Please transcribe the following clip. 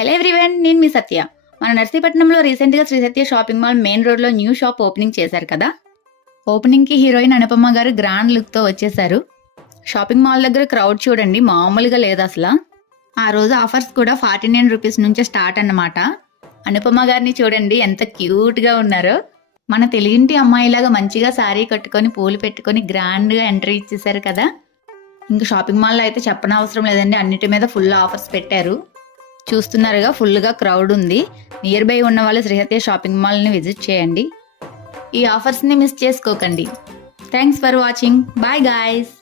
Hello everyone, నేను మీ సత్య. మన నర్సీపట్నంలో రీసెంట్గా Shri Satya shopping mall main రోడ్లో న్యూ షాప్ ఓపెనింగ్ చేశారు కదా. ఓపెనింగ్కి హీరోయిన్ అనుపమ గారు గ్రాండ్ లుక్తో వచ్చేసారు. షాపింగ్ మాల్ దగ్గర క్రౌడ్ చూడండి, మామూలుగా లేదు అసలు. ఆ రోజు ఆఫర్స్ కూడా 49 రూపీస్ నుంచే స్టార్ట్ అన్నమాట. అనుపమ గారిని చూడండి ఎంత క్యూట్గా ఉన్నారో. మన తెలుగింటి అమ్మాయిలాగా మంచిగా శారీ కట్టుకొని పూలు పెట్టుకొని గ్రాండ్గా ఎంట్రీ ఇచ్చేసారు కదా. ఇంకా షాపింగ్ మాల్లో అయితే చెప్పనవసరం లేదండి, అన్నిటి మీద ఫుల్ ఆఫర్స్ పెట్టారు. చూస్తున్నారుగా, ఫుల్గా క్రౌడ్ ఉంది. నియర్ బై ఉన్న వాళ్ళు శ్రీ సత్య షాపింగ్ మాల్ని విజిట్ చేయండి. ఈ ఆఫర్స్ని మిస్ చేసుకోకండి. Thanks for watching. Bye guys.